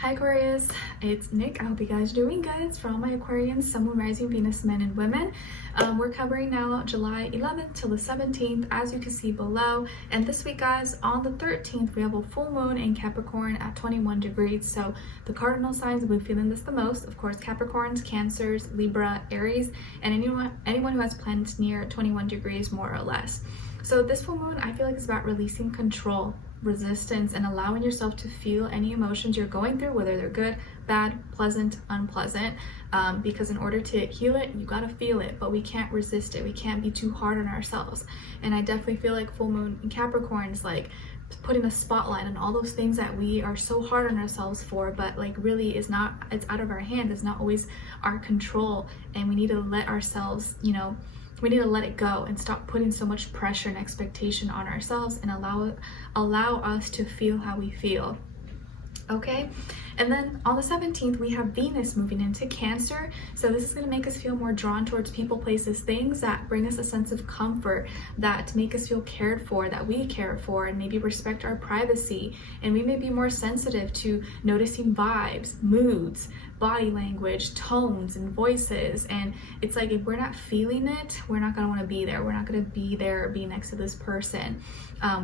Hi Aquarius, it's Nick. I hope you guys are doing good. It's for all my Aquarians, Sun, Moon, Rising, Venus, men and women. We're covering now July 11th till the 17th, as you can see below. And this week, guys, on the 13th, we have a full moon in Capricorn at 21 degrees. So the cardinal signs will be feeling this the most. Of course, Capricorns, Cancers, Libra, Aries, and anyone who has planets near 21 degrees, more or less. So this full moon, I feel like, is about releasing control, resistance, and allowing yourself to feel any emotions you're going through, whether they're good, bad, pleasant, unpleasant, because in order to heal it, you got to feel it, but we can't resist it. We can't be too hard on ourselves. And I definitely feel like full moon in Capricorn is like putting a spotlight on all those things that we are so hard on ourselves for, but like really is not, it's out of our hand. It's not always our control, and we need to let ourselves, we need to let it go and stop putting so much pressure and expectation on ourselves, and allow us to feel how we feel. Okay, and then on the 17th, we have Venus moving into Cancer. So this is going to make us feel more drawn towards people, places, things that bring us a sense of comfort, that make us feel cared for, that we care for, and maybe respect our privacy. And we may be more sensitive to noticing vibes, moods, body language, tones, and voices. And it's like, if we're not feeling it, we're not going to want to be there. We're not going to be there or be next to this person.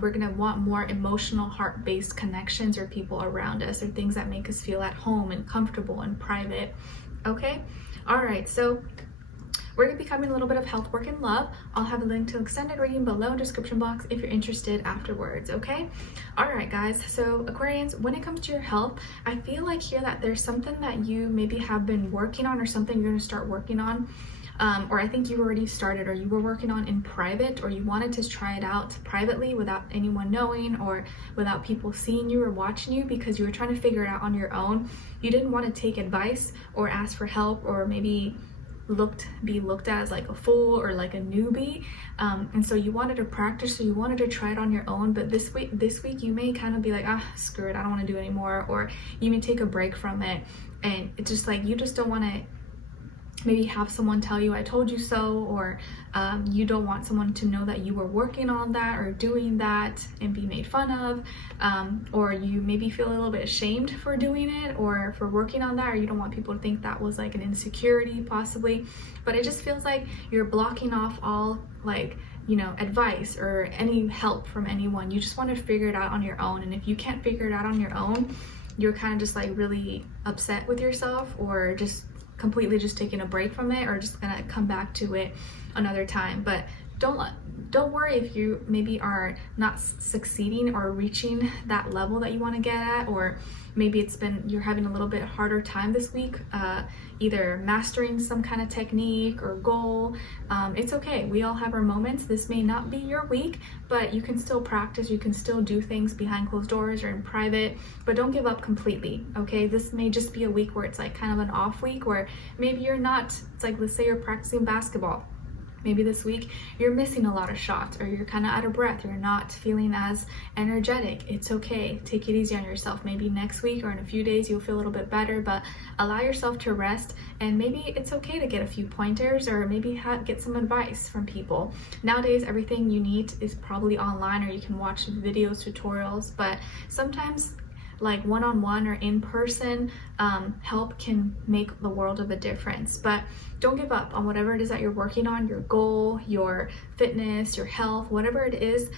We're going to want more emotional, heart-based connections or people around us, or things that make us feel at home and comfortable and private. Okay, all right, so we're going to be covering a little bit of health, work, and love. I'll have a link to extended reading below in the description box if you're interested afterwards. Okay, all right guys, so Aquarians, when it comes to your health, I feel like here that there's something that you maybe have been working on, or something you're going to start working on, or I think you already started, or you were working on in private, or you wanted to try it out privately without anyone knowing, or without people seeing you or watching you, because you were trying to figure it out on your own. You didn't want to take advice or ask for help, or maybe be looked at as like a fool or like a newbie, and so you wanted to practice, so you wanted to try it on your own. But this week you may kind of be like, screw it, I don't want to do it anymore, or you may take a break from it, and it's just like you just don't want to maybe have someone tell you I told you so, or you don't want someone to know that you were working on that or doing that and be made fun of, or you maybe feel a little bit ashamed for doing it or for working on that, or you don't want people to think that was like an insecurity possibly. But it just feels like you're blocking off all advice or any help from anyone. You just want to figure it out on your own, and if you can't figure it out on your own, you're kind of just like really upset with yourself, or just completely just taking a break from it, or just gonna come back to it another time. But don't worry if you maybe are not succeeding or reaching that level that you want to get at, or maybe you're having a little bit harder time this week, either mastering some kind of technique or goal. It's okay, we all have our moments. This may not be your week, but you can still practice, you can still do things behind closed doors or in private, but don't give up completely. Okay, this may just be a week where it's like kind of an off week, where maybe you're not, it's like, let's say you're practicing basketball. Maybe this week you're missing a lot of shots, or you're kind of out of breath, you're not feeling as energetic. It's okay, take it easy on yourself. Maybe next week or in a few days you'll feel a little bit better, but allow yourself to rest. And maybe it's okay to get a few pointers, or maybe get some advice from people. Nowadays everything you need is probably online, or you can watch videos, tutorials, but sometimes like one-on-one or in-person help can make the world of a difference. But don't give up on whatever it is that you're working on, your goal, your fitness, your health, whatever it is.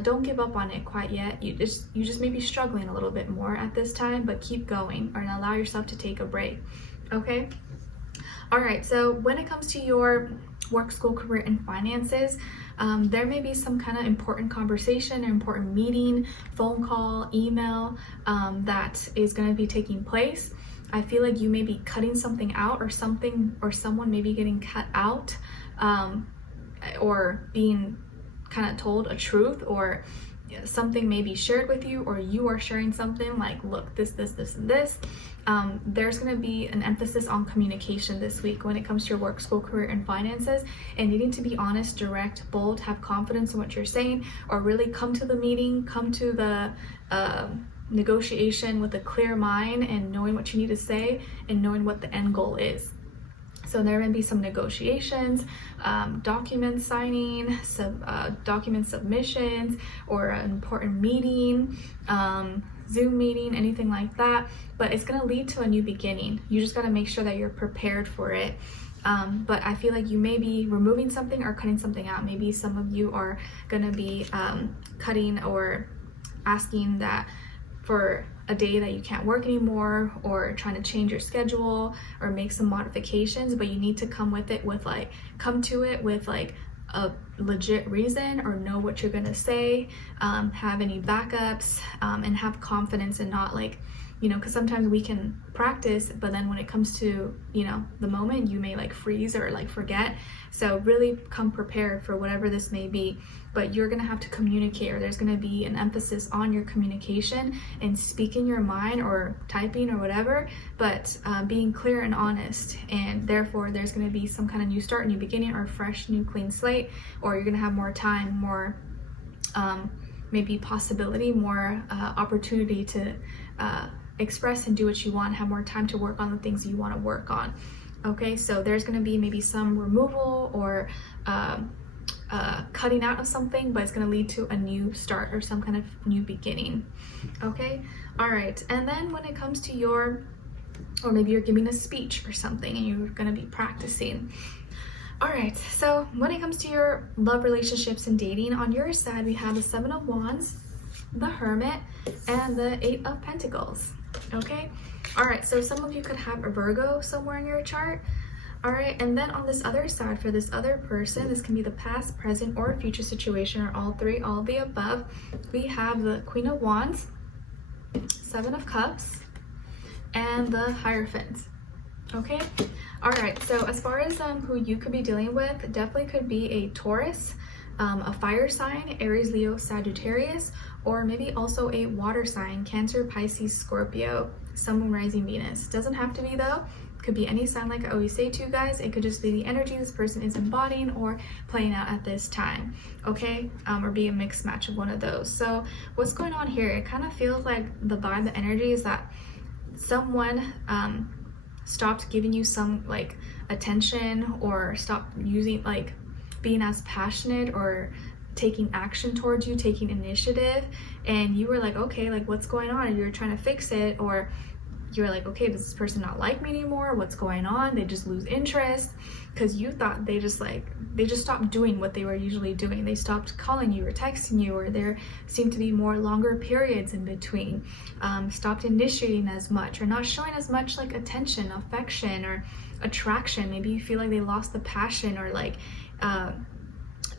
Don't give up on it quite yet. You just may be struggling a little bit more at this time, but keep going, and allow yourself to take a break. Okay, all right, so when it comes to your work, school, career, and finances, there may be some kind of important conversation or important meeting, phone call, email that is going to be taking place. I feel like you may be cutting something out, or someone may be getting cut out, or being kind of told a truth, or something may be shared with you, or you are sharing something like, look, this, and this. There's going to be an emphasis on communication this week when it comes to your work, school, career, and finances, and needing to be honest, direct, bold, have confidence in what you're saying, or really come to the meeting, come to the negotiation with a clear mind, and knowing what you need to say and knowing what the end goal is. So there may be some negotiations, document signing, document submissions, or an important meeting, Zoom meeting, anything like that, but it's going to lead to a new beginning. You just got to make sure that you're prepared for it. But I feel like you may be removing something or cutting something out. Maybe some of you are going to be cutting or asking that for a day that you can't work anymore, or trying to change your schedule or make some modifications, but you need to come to it with like a legit reason, or know what you're gonna say, have any backups, and have confidence, and not like, you know, because sometimes we can practice, but then when it comes to, you know, the moment, you may like freeze or like forget. So really come prepared for whatever this may be, but you're gonna have to communicate, or there's gonna be an emphasis on your communication and speaking your mind or typing or whatever, but being clear and honest. And therefore there's gonna be some kind of new start, new beginning, or fresh, new clean slate, or you're gonna have more time, more maybe possibility, more opportunity to express and do what you want, have more time to work on the things you want to work on. Okay, so there's going to be maybe some removal or cutting out of something, but it's going to lead to a new start or some kind of new beginning. Okay, all right. And then when it comes to or maybe you're giving a speech or something and you're going to be practicing. All right, so when it comes to your love relationships and dating, on your side we have the 7 of Wands, the Hermit, and the 8 of Pentacles. Okay, all right, so some of you could have a Virgo somewhere in your chart. All right, and then on this other side, for this other person, this can be the past, present, or future situation, or all three, all of the above. We have the Queen of Wands, 7 of Cups, and the Hierophant. Okay, all right, so as far as who you could be dealing with, definitely could be a Taurus, a fire sign, Aries, Leo, Sagittarius, or maybe also a water sign, Cancer, Pisces, Scorpio, Sun, Moon, Rising, Venus. Doesn't have to be though. Could be any sign, like I always say to you guys. It could just be the energy this person is embodying or playing out at this time, okay? Or be a mixed match of one of those. So what's going on here? It kind of feels like the vibe, the energy is that someone stopped giving you some like attention, or stopped using, like, being as passionate or taking action towards you, taking initiative, and you were like, okay, like what's going on? And you're trying to fix it, or you're like, okay, does this person not like me anymore? What's going on? They just lose interest, because you thought they just stopped doing what they were usually doing. They stopped calling you or texting you, or there seemed to be more longer periods in between, stopped initiating as much, or not showing as much like attention, affection, or attraction. Maybe you feel like they lost the passion, or like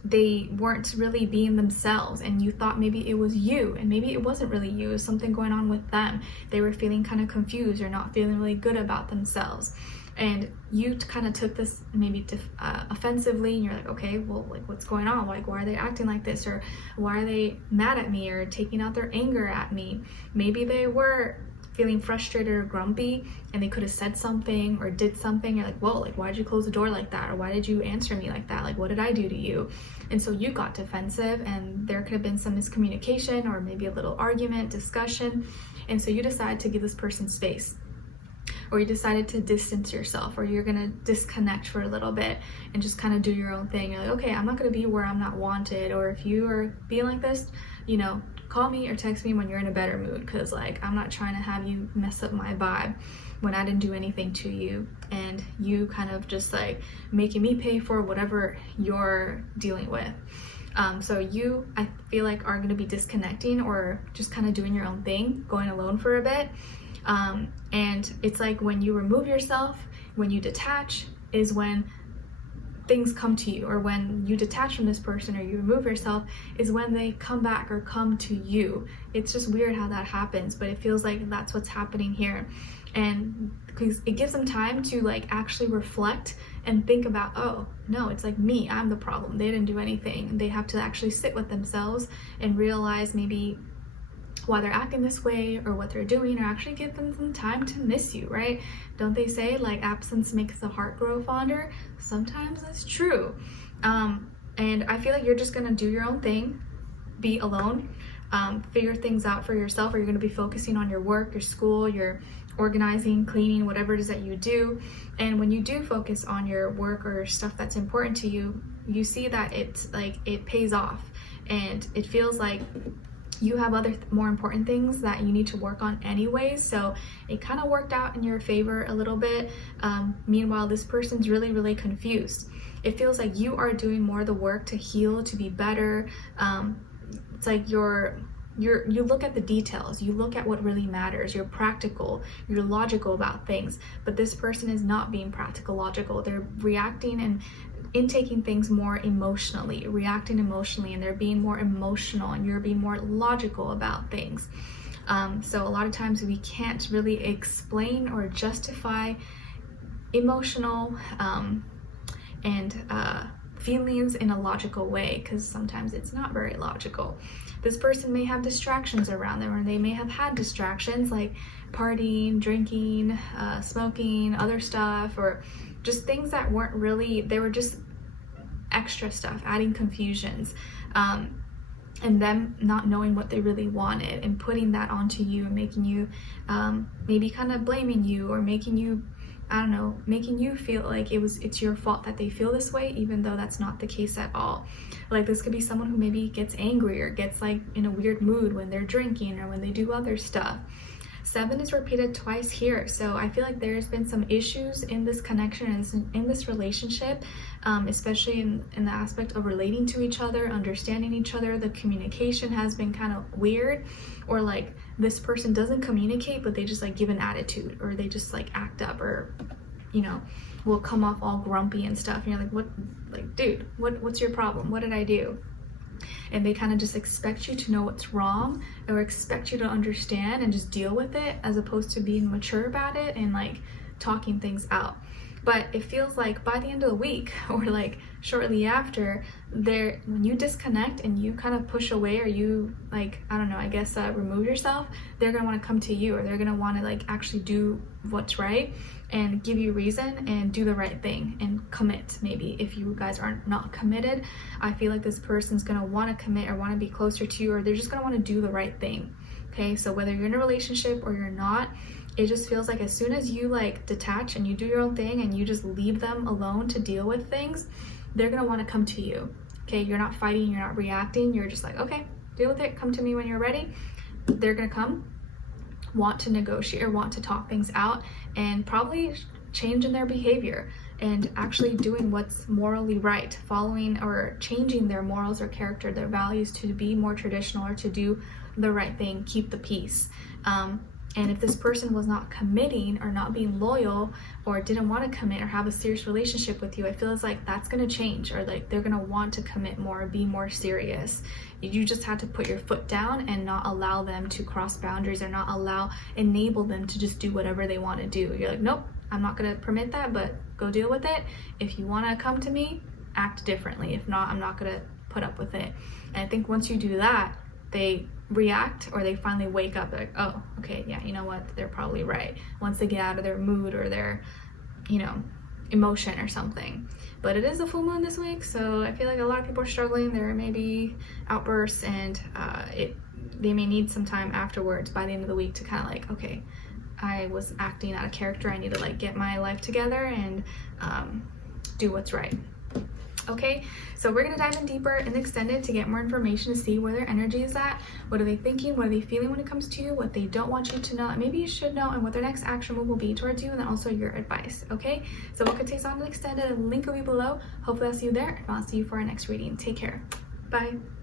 they weren't really being themselves, and you thought maybe it was you, and maybe it wasn't really you. It was something going on with them. They were feeling kind of confused or not feeling really good about themselves, and you kind of took this maybe offensively, and you're like, okay, well, like what's going on? Like, why are they acting like this? Or why are they mad at me or taking out their anger at me? Maybe they were feeling frustrated or grumpy, and they could have said something or did something. You're like, whoa, like why did you close the door like that? Or why did you answer me like that? Like, what did I do to you? And so you got defensive, and there could have been some miscommunication, or maybe a little argument, discussion, and so you decided to give this person space, or you decided to distance yourself, or you're gonna disconnect for a little bit and just kind of do your own thing. You're like, okay, I'm not gonna be where I'm not wanted, or if you are being like this, you know, call me or text me when you're in a better mood, because like I'm not trying to have you mess up my vibe when I didn't do anything to you, and you kind of just like making me pay for whatever you're dealing with. So you, I feel like, are going to be disconnecting, or just kind of doing your own thing, going alone for a bit. And it's like when you remove yourself, when you detach, is when things come to you, or when you detach from this person or you remove yourself is when they come back or come to you. It's just weird how that happens, but it feels like that's what's happening here. And because it gives them time to like actually reflect and think about, oh no, it's like me, I'm the problem, they didn't do anything. They have to actually sit with themselves and realize maybe why they're acting this way or what they're doing, or actually give them some time to miss you, right? Don't they say like absence makes the heart grow fonder? Sometimes that's true. And I feel like you're just gonna do your own thing, be alone, figure things out for yourself, or you're gonna be focusing on your work, your school, your organizing, cleaning, whatever it is that you do. And when you do focus on your work or stuff that's important to you, you see that it's like it pays off, and it feels like you have other more important things that you need to work on anyways, so it kind of worked out in your favor a little bit. Meanwhile, this person's really confused. It feels like you are doing more of the work to heal, to be better. It's like you look at the details, you look at what really matters, you're practical, you're logical about things, but this person is not being practical, logical. They're reacting and intaking things more emotionally, reacting emotionally, and they're being more emotional, and you're being more logical about things. So a lot of times we can't really explain or justify emotional and feelings in a logical way, because sometimes it's not very logical. This person may have distractions around them, or they may have had distractions like partying, drinking, smoking, other stuff, or just things that weren't really, they were just extra stuff, adding confusions, and them not knowing what they really wanted and putting that onto you and making you maybe kind of blaming you, or making you, I don't know, making you feel like it's your fault that they feel this way, even though that's not the case at all. Like, this could be someone who maybe gets angry or gets like in a weird mood when they're drinking or when they do other stuff. 7 is repeated twice here, so I feel like there's been some issues in this connection and in this relationship, especially in the aspect of relating to each other, understanding each other. The communication has been kind of weird, or like this person doesn't communicate, but they just like give an attitude, or they just like act up, or you know, will come off all grumpy and stuff, and you're like, what, like, dude, what's your problem? What did I do? And they kind of just expect you to know what's wrong, or expect you to understand and just deal with it, as opposed to being mature about it and like talking things out. But it feels like by the end of the week, or like shortly after, when you disconnect and you kind of push away, or you like, I don't know, I guess remove yourself, they're gonna want to come to you, or they're gonna want to like actually do what's right and give you reason and do the right thing and commit. Maybe if you guys are not committed, I feel like this person's gonna want to commit or want to be closer to you, or they're just gonna want to do the right thing. Okay, so whether you're in a relationship or you're not, it just feels like as soon as you like detach and you do your own thing and you just leave them alone to deal with things, they're gonna want to come to you. Okay, you're not fighting, you're not reacting, you're just like, okay, deal with it, come to me when you're ready. They're gonna come, want to negotiate or want to talk things out, and probably change in their behavior and actually doing what's morally right, following or changing their morals or character, their values, to be more traditional or to do the right thing, keep the peace. And if this person was not committing or not being loyal, or didn't want to commit or have a serious relationship with you, I feel like that's going to change, or like they're going to want to commit more, be more serious. You just had to put your foot down and not allow them to cross boundaries, or not enable them to just do whatever they want to do. You're like, nope, I'm not going to permit that, but go deal with it. If you want to come to me, act differently. If not, I'm not going to put up with it. And I think once you do that, they react, or they finally wake up like, oh, okay, yeah, you know what, they're probably right, once they get out of their mood or their, you know, emotion or something. But it is a full moon this week, so I feel like a lot of people are struggling. There may be outbursts, and they may need some time afterwards, by the end of the week, to kind of like, okay, I was acting out of character, I need to like get my life together and do what's right. Okay, so we're gonna dive in deeper and extended to get more information, to see where their energy is at, what are they thinking, what are they feeling when it comes to you, what they don't want you to know, and maybe you should know, and what their next action move will be towards you, and then also your advice. Okay, so welcome to on the extended, and link will be below. Hopefully I'll see you there, and I'll see you for our next reading. Take care. Bye.